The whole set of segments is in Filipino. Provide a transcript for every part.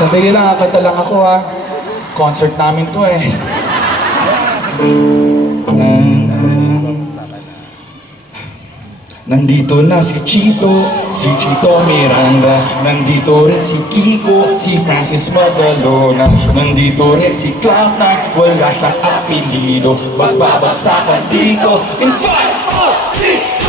Sandali lang, kakanta lang ako ha. Concert namin to eh. Nandito na si Chito Miranda. Nandito rin si Kiko, si Francis Magalona. Nandito rin si Cloud9, wala siyang apelido. Magbabagsakan dito in 5, 4, 3.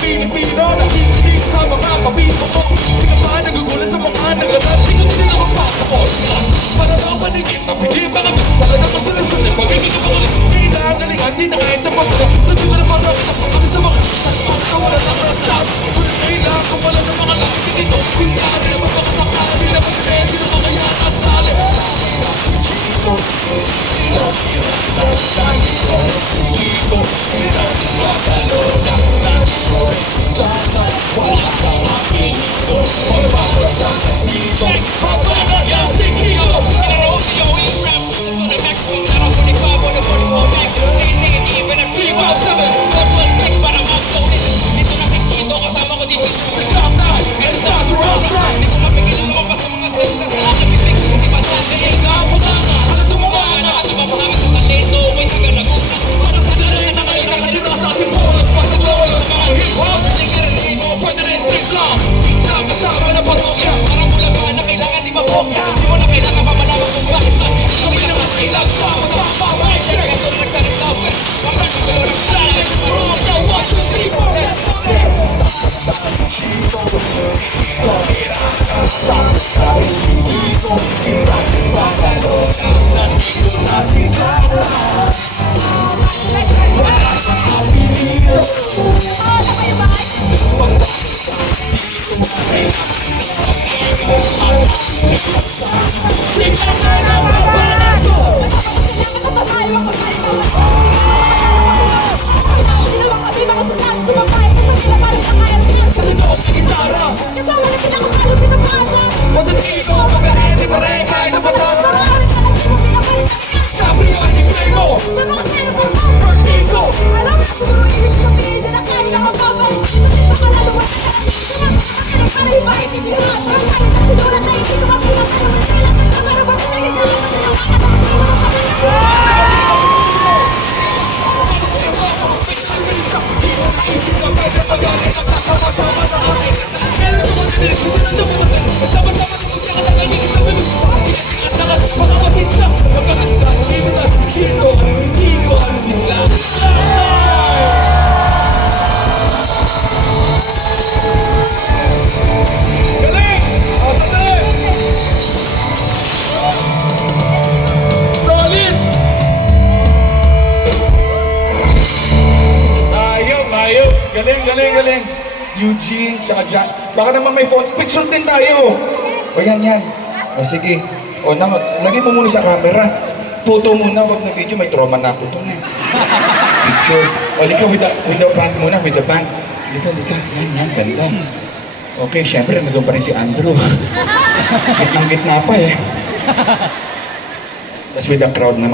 Pilipino na hindi sa mga kabito ko. Di ka pa nagugulat sa mga naganap. Di ko din ako pasapos. Para daw panigit na pili mga talaga masalansan. Pagiging ka mga kailangan galingan. Di na kahit na pagka sabi ko na parang kami sa mga saspas na wala na rasap. Kung kailangan ko wala sa mga langit dito. Hindi ka na mapakasakala. Di na magkakaya. Di na makaya kasali. Galing. Eugene, tsaka John. Baka naman may phone. Picture din tayo. O yan. O sige. O lagay mo muna sa camera. Photo muna, wag na video. May trauma na ako doon eh. Picture. O lika with the band muna, with the band. Lika. Yan, ganda. Okay, syempre, nandun pa rin si Andrew. Gitnang gitna pa eh. Tapos with the crowd naman.